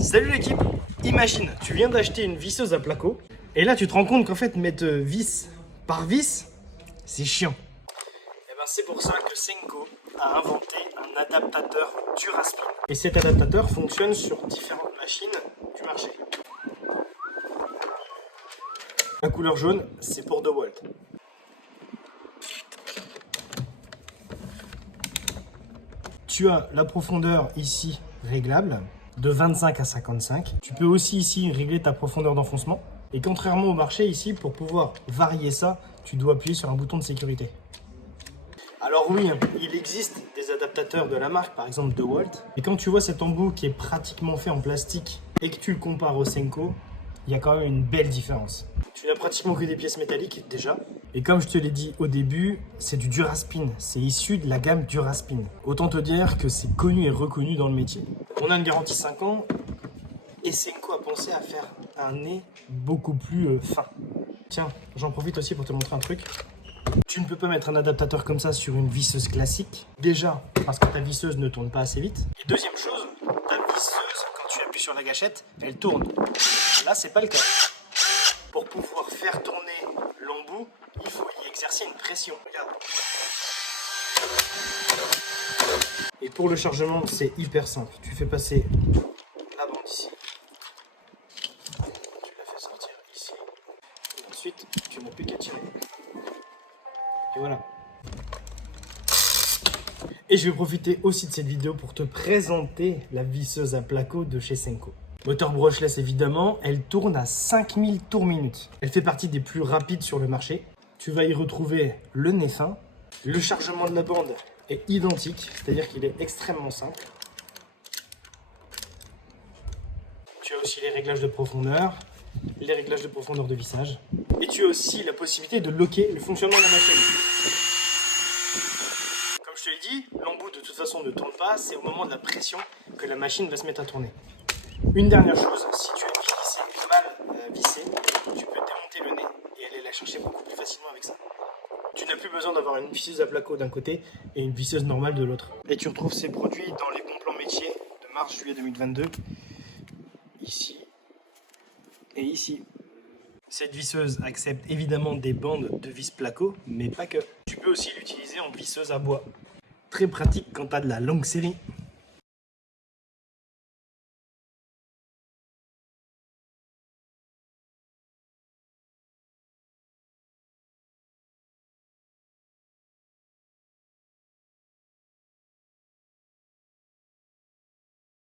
Salut l'équipe. Imagine, tu viens d'acheter une visseuse à placo et là tu te rends compte qu'en fait mettre vis par vis, c'est chiant. Et ben c'est pour ça que Senko a inventé un adaptateur Duraspin. Et cet adaptateur fonctionne sur différentes machines du marché. La couleur jaune, c'est pour DeWalt. Tu as la profondeur ici réglable de 25 à 55. Tu peux aussi ici régler ta profondeur d'enfoncement. Et contrairement au marché ici, pour pouvoir varier ça, tu dois appuyer sur un bouton de sécurité. Alors oui, il existe des adaptateurs de la marque, par exemple DeWalt. Et quand tu vois cet embout qui est pratiquement fait en plastique et que tu le compares au Senko, il y a quand même une belle différence. Tu n'as pratiquement que des pièces métalliques déjà. Et comme je te l'ai dit au début, c'est du Duraspin. C'est issu de la gamme Duraspin. Autant te dire que c'est connu et reconnu dans le métier. On a une garantie 5 ans et Senko a pensé à faire un nez beaucoup plus fin. Tiens, j'en profite aussi pour te montrer un truc. Tu ne peux pas mettre un adaptateur comme ça sur une visseuse classique. Déjà, parce que ta visseuse ne tourne pas assez vite. Et deuxième chose, ta visseuse, quand tu appuies sur la gâchette, elle tourne. Là, c'est pas le cas. Pour pouvoir faire tourner l'embout, il faut y exercer une pression. Regarde. Et pour le chargement, c'est hyper simple. Tu fais passer la bande ici. Tu la fais sortir ici. Et ensuite, tu n'as plus qu'à tirer. Et voilà. Et je vais profiter aussi de cette vidéo pour te présenter la visseuse à placo de chez Senko. Moteur brushless évidemment, elle tourne à 5000 tours minute. Elle fait partie des plus rapides sur le marché. Tu vas y retrouver le nez fin. Le chargement de la bande est identique, c'est-à-dire qu'il est extrêmement simple. Tu as aussi les réglages de profondeur, les réglages de profondeur de vissage. Et tu as aussi la possibilité de locker le fonctionnement de la machine. Comme je te l'ai dit, l'embout de toute façon ne tourne pas, c'est au moment de la pression que la machine va se mettre à tourner. Une dernière chose, si tu as une visseuse mal vissée, tu peux démonter le nez et aller la chercher beaucoup plus facilement avec ça. Tu n'as plus besoin d'avoir une visseuse à placo d'un côté et une visseuse normale de l'autre. Et tu retrouves ces produits dans les bons plans métiers de mars-juillet 2022, ici et ici. Cette visseuse accepte évidemment des bandes de vis placo, mais pas que. Tu peux aussi l'utiliser en visseuse à bois. Très pratique quand tu as de la longue série.